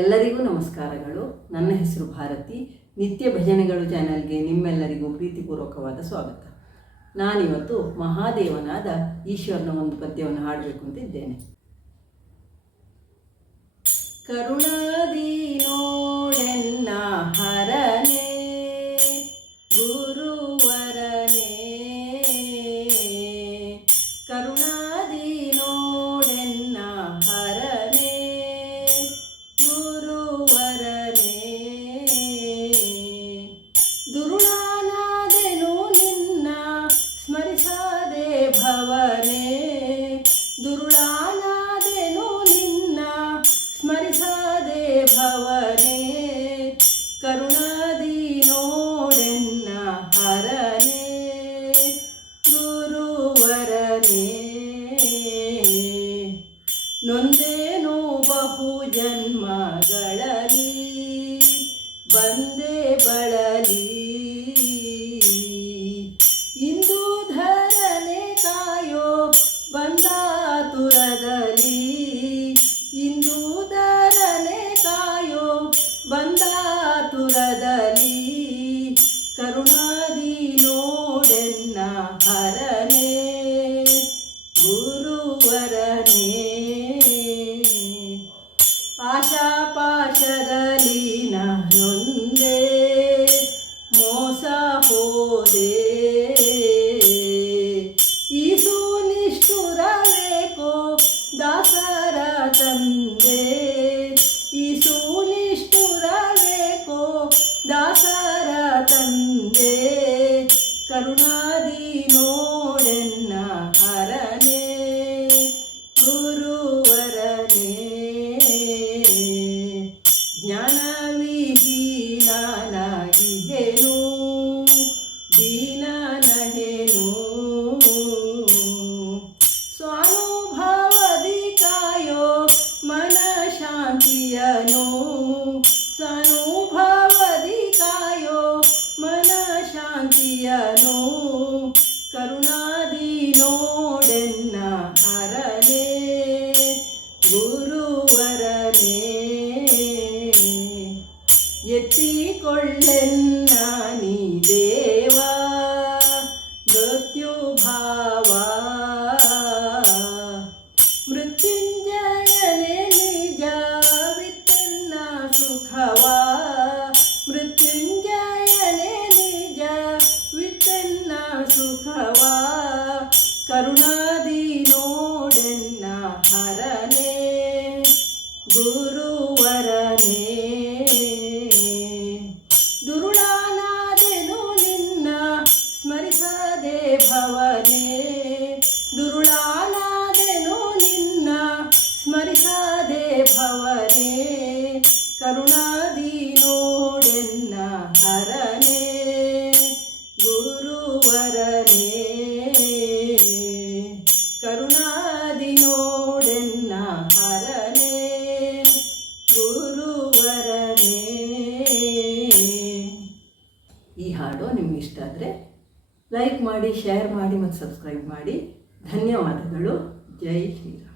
ಎಲ್ಲರಿಗೂ ನಮಸ್ಕಾರಗಳು. ನನ್ನ ಹೆಸರು ಭಾರತಿ. ನಿತ್ಯ ಭಜನೆಗಳು ಚಾನಲ್ಗೆ ನಿಮ್ಮೆಲ್ಲರಿಗೂ ಪ್ರೀತಿಪೂರ್ವಕವಾದ ಸ್ವಾಗತ. ನಾನಿವತ್ತು ಮಹಾದೇವನಾದ ಈಶ್ವರನ ಒಂದು ಪದ್ಯವನ್ನು ಹಾಡಬೇಕು ಅಂತಿದ್ದೇನೆ. ಕರುಣಾದಿ ನೋಡೆನ್ನ ಹರನೇ ಗುರುವರನೇ, ಕರುಣಾದಿ ನೋಡೆನ್ನ ಹರನೇ ಗುರುವರನೇ, ದುರುಳಾನಾದೆನು ನಿನ್ನ ಸ್ಮರಿಸದೆ ಭವನೇ, ದುರುಳಾನಾದೆನು ನಿನ್ನ ಸ್ಮರಿಸದೆ ಭವನೇ, ಕರುಣಾದಿ ನೋಡೆನ್ನ ಹರನೇ ಗುರುವರನೇ, ನೊಂದೇನು ಬಹು ಜನ್ಮಗಳಲ್ಲಿ ಬಂದೆ ಬಳಲಿ, ಇಂದು ಧರನೆ ಕಾಯೋ ಬಂದಾತುರದಲ್ಲಿ, ಇಂದು ಧರನೆ ಕಾಯೋ ಬಂದಾತುರದಲ್ಲಿ, ಕರುಣಾದಿ ನೋಡೆನ್ನ ಹರನೇ ಗುರುವರನೇ, ಆಶಾಪಾಶದಲ್ಲಿ ನೊಂದೆ ಮೋಸ ಹೋದೆ, ಈಸು ನಿಷ್ಠುರವೇಕೋ ದಾಸರ ತಂದೆ, ಈಸು ನಿಷ್ಠುರವೇಕೋ ದಾಸರ ತಂದೆ, ಕರುಣಾದಿ ನೋಡೆನ್ನ ಹರನೇ ಗುರುವರನೇ, ಜ್ಞಾನವಿಹೀನನಾಗಿಹೆನು ದೀನನಹೆನು, ಸ್ವಾನುಭವದಿ ಕಾಯೋ ಮನ ಶಾಂತಿಯನು, ಸ್ವಾನುಭವದಿ ಕಾಯೋ ಮನ ಶಾಂತಿಯನು, ಕರುಣಾದಿ ನೋಡೆನ್ನ ಹರನೇ ಗುರುವರನೇ, ಎತ್ತಿಕೊಳ್ಳೆನ್ನ ನೀ ದೇವ ಮೃತ್ಯುಭಾವ, ಮೃತ್ಯುಂಜಯನೇ ನಿಜವಿತ್ತನ್ನ ಸುಖವ, ಮೃತ್ಯುಂಜಯನೇ ನಿಜವಿತ್ತನ್ನ ಸುಖವ, ಕರುಣಾದಿ ನೋಡೆನ್ನ ಹರನೇ ಗುರುವರನೇ, ದುರುಳಾನಾದೆನು ನಿನ್ನ ಸ್ಮರಿಸದೆ ಭವನೇ, ದುರುಳಾನಾದೆನು ನಿನ್ನ ಸ್ಮರಿಸದೆ ಭವನೇ, ಕರುಣಾದಿ ನೋಡೆನ್ನ ಹರನೇ ಗುರುವರನೇ, ಕರುಣಾದಿ ನೋಡೆನ್ನ ಹರನೇ ಗುರುವರನೇ. ಈ ಹಾಡು ನಿಮ್ಗೆ ಇಷ್ಟ ಆದರೆ ಲೈಕ್ ಮಾಡಿ, ಶೇರ್ ಮಾಡಿ ಮತ್ತು ಸಬ್ಸ್ಕ್ರೈಬ್ ಮಾಡಿ. ಧನ್ಯವಾದಗಳು. ಜೈ ಶ್ರೀರಾಮ್.